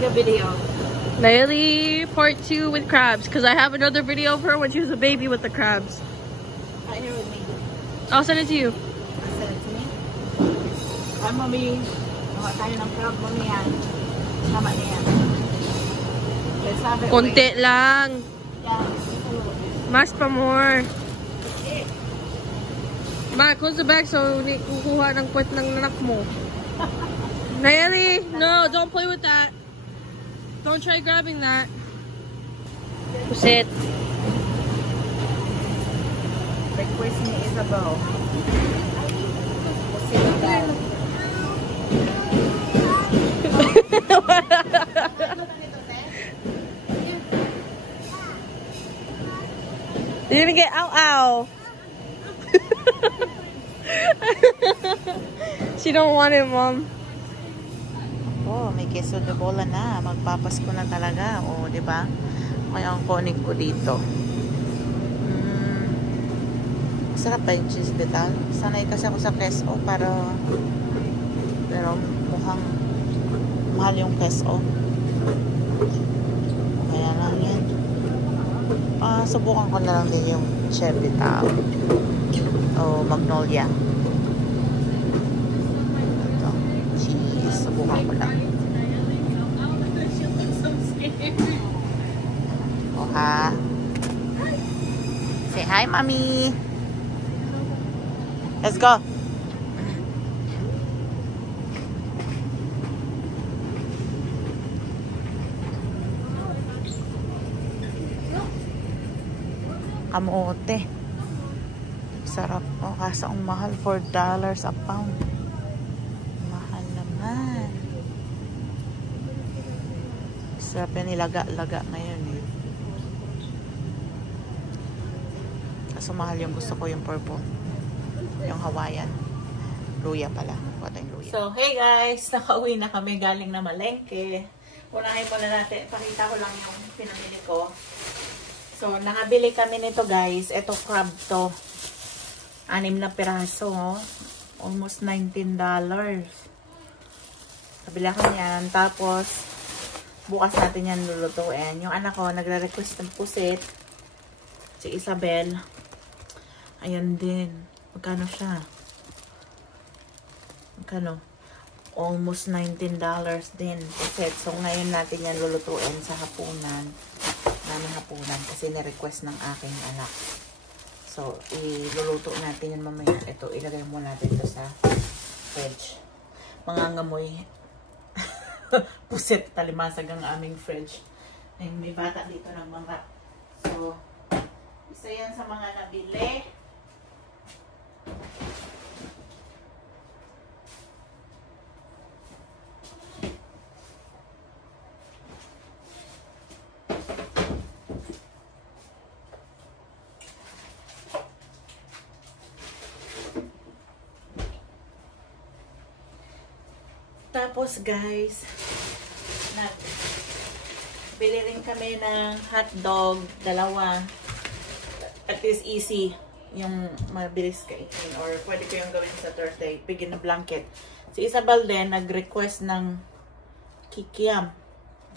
make a video. Nayeli part 2 with crabs, because I have another video of her when she was a baby with the crabs. Right here with me. I'll send it to you. Send it to me. Ay, mami. Mga tayo ng crab, mami yan. Tama na yan. Let's have it. Konti lang. Yeah. Mas pa more. Ma, close the bag so hindi kukuha ng puwet ng nanak mo. Nayeli, no, don't play with that. Don't try grabbing that. Pusit. Request ni Isabel. Pusit daw. You didn't get ow. She don't want it, Mom. Oh, may queso de bola na. Magpapasko na talaga. Oh, di ba? Kaya ang kunin ko dito. Sarap ba yung cheese detal? Sanay kasi ako sa queso pero mukhang mahal yung queso. Kaya lang yan. Subukan ko na lang din yung chef detal. O magnolia. Ito. Cheese. Subukan ko lang. O ha. Say hi, Mommy. Let's go. Kamote. Sarap. Oh, kaso ang mahal. $4 a pound. Mahal naman. Sarap yan nilaga-laga ngayon eh. Kaso mahal yung gusto ko yung purple. Yung Hawaiian. Luya pala. Luya. So, hey guys! Nakauwi na kami galing na Malengke. Unahin muna natin. Pakita ko lang yung pinamili ko. So, nakabili kami nito guys. Ito crab to. 6 na piraso. Oh. Almost $19. Kabila ko yan. Tapos, bukas natin yan lulutuin. Yung anak ko, nagre-request ng pusit. Si Isabel. Ayan din. Magkano siya? Magkano? Almost $19 din. Pusit. So, ngayon natin yan lulutuin sa hapunan. Naming hapunan. Kasi ni-request ng aking anak. So, iluluto natin yan mamaya. Ito, ilagay mo natin ito sa fridge. Mangangamoy. Pusit, talimasag ang aming fridge. May bata dito ng mga. So, isa yan sa mga nabili. Tapos guys, bili rin kami ng hotdog, 2. At least easy yung mabilis kainin. Or pwede ko yung gawin sa Thursday. Bigyan na blanket. Si Isabel din nag-request ng kikiam.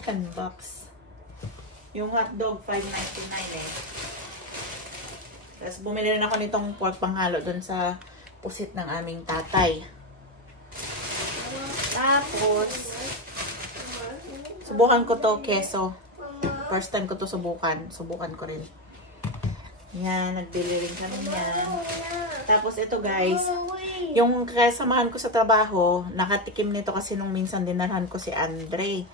$10. Yung hotdog, $5.99 eh. Tapos bumili rin ako nitong pork panghalo dun sa pusit ng aming tatay. Tapos, subukan ko to keso. First time ko to subukan. Subukan ko rin. Yan, nagbili rin kami yan. Tapos ito guys, yung kasamahan ko sa trabaho, nakatikim nito kasi nung minsan dinalhan ko si Andre.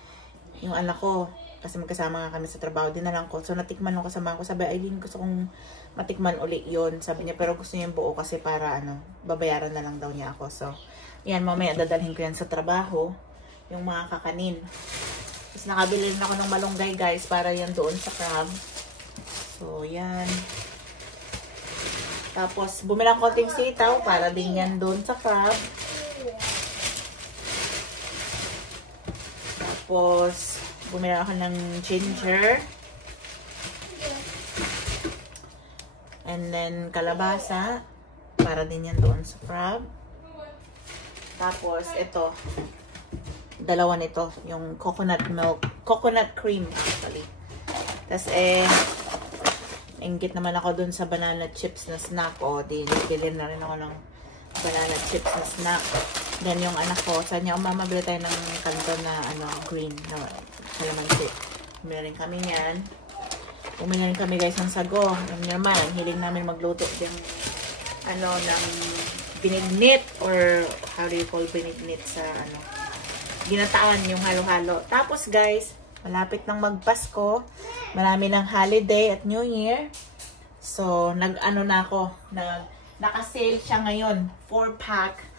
Yung anak ko. Kasi magkasama nga kami sa trabaho, dinalan ko. So natikman nung kasamahan ko. Sabi, Aileen, gusto kong matikman uli yun. Sabi niya, pero gusto niya yung buo kasi para babayaran na lang daw niya ako. So, yan, mamaya dadalhin ko yan sa trabaho. Yung mga kakanin. Tapos nakabili rin ako ng malunggay guys para yan doon sa crab. So, yan. Tapos, bumili ako konting sitaw para din yan doon sa crab. Tapos, bumili ako ng ginger. And then, kalabasa para din yan doon sa crab. Tapos, ito. Dalawa nito. Yung coconut milk. Coconut cream, actually. Tapos, inggit naman ako dun sa banana chips na snack. O, bilhin na rin ako ng banana chips na snack. Then, yung anak ko, saan niya, mabili tayo ng kanto na, green, na calamansi. Bumili rin kami yan. Bumili rin kami, guys, ng sago. Yung naman, hiling namin magluto yung, ng binignit, or how do you call binignit sa, ginataan, yung halo-halo. Tapos, guys, malapit nang magpasko. Marami ng holiday at New Year. So, na ako, naka-sale siya ngayon. 4-pack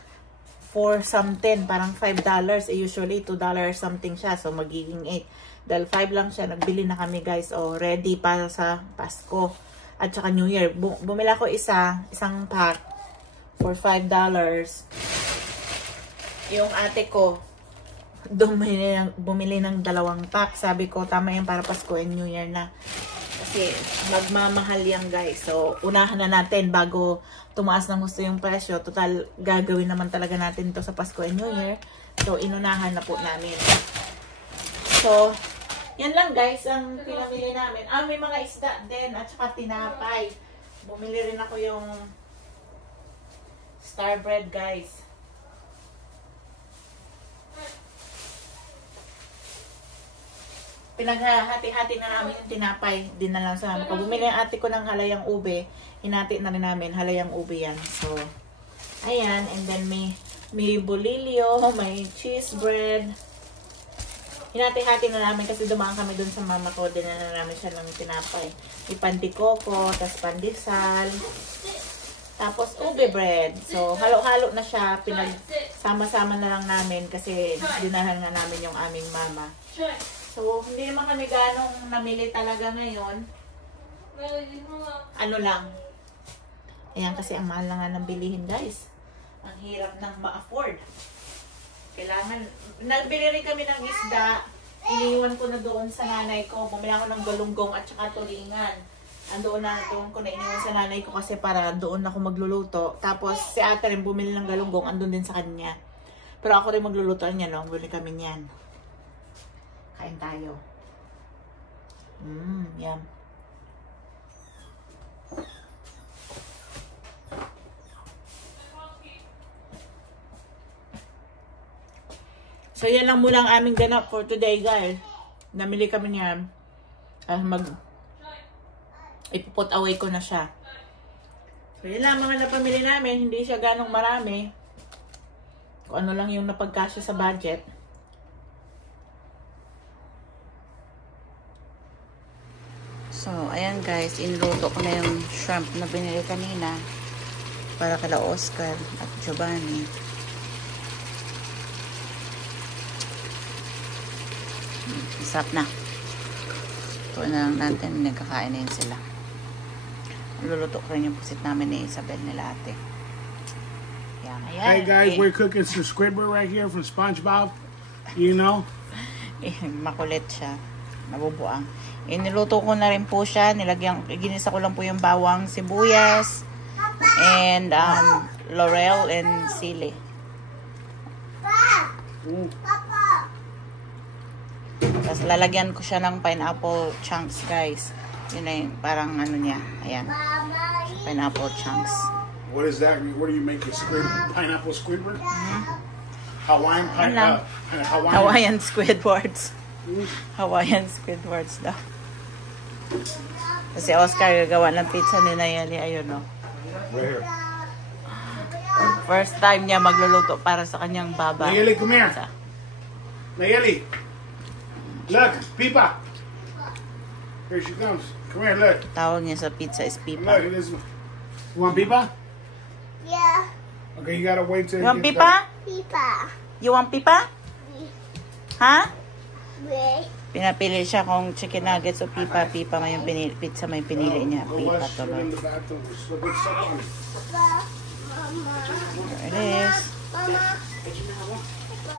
for something, parang $5. Usually, $2 something siya. So, magiging 8. Dahil 5 lang siya, nagbili na kami, guys. O, ready para sa Pasko. At saka New Year. Bumila ko isang pack for $5. Yung ate ko, bumili ng 2 pack. Sabi ko, tama yan para Pasko and New Year na. Kasi magmamahal yan, guys. So, unahan na natin bago tumaas ng gusto yung presyo. Total, gagawin naman talaga natin ito sa Pasko and New Year. So, inunahan na po namin. So, yan lang, guys, ang pinamili namin. May mga isda din at saka tinapay. Bumili rin ako yung star bread, guys. Pinaghati-hati na namin yung tinapay. Din na lang sa namin. Pag bumili ang ate ko ng halayang ube, hinati na rin namin. Halayang ube yan. So, ayan. And then may bolillo, may cheese bread. Hinati-hati na namin kasi dumaan kami dun sa mama ko. Din na namin siya ng tinapay. May pandikoko, tas pandesal. Tapos ube bread. So, halo-halo na siya. Pinagsama-sama na lang namin kasi dinahan nga namin yung aming mama. So, hindi naman kami ganong namili talaga ngayon. Lang. Ayan, kasi ang mahal na nga ng bilihin, guys. Ang hirap nang ma-afford. Kailangan, nagbili rin kami ng isda. Iniwan ko na doon sa nanay ko. Bumili ako ng galunggong at saka tulingan. Doon ko na iniwan sa nanay ko kasi para doon ako magluluto. Tapos, si ate rin bumili ng galunggong. Andun din sa kanya. Pero ako rin magluluto niya, no? Bumili kami niyan. Kain tayo. Yum. So, yan lang muna ang aming ganap for today, guys. Namili kami niyan. Ipuput away ko na siya. So, yan lang mga napamili namin. Hindi siya ganong marami. Kung ano lang yung napagkasya sa budget. So, ayan guys, inluto ko na yung shrimp na binili kanina para kala Oscar at Giovanni. Sarap na. Ito na lang natin, nagkakain na yun sila. Luluto ko rin yung pusit namin ni Isabel nila ate. Ayan, ayan. Hey guys, we're cooking some Squidward right here from SpongeBob. You know? Makulit siya. Nabubuang. Iniluto ko na rin po siya. Ginisa ko lang po yung bawang, sibuyas, and laurel and sili. Tapos lalagyan ko siya ng pineapple chunks, guys. Yun na yung parang ano niya. Ayan. Pineapple chunks. What is that? What do you make it? Pineapple Squidward? Hawaiian Squidwards. Hawaiian Squidwards daw. Kasi Oscar gagawa ng pizza ni Nayeli. Ayun, no? Right here. First time niya magluluto para sa kanyang baba. Nayeli, come here. Nayeli. Look, Pipa. Here she comes. Come here, look. Tawag niya sa pizza is Pipa. Look, this one. You want Pipa? Yeah. Okay, you gotta wait till you want Pipa? Pipa. You want Pipa? Ha? Wait. Pinapili siya kung chicken nuggets o Pipa. Pipa may yung pizza may pinili niya. Pipa to ba? Papa, Mama. There it is. Mama.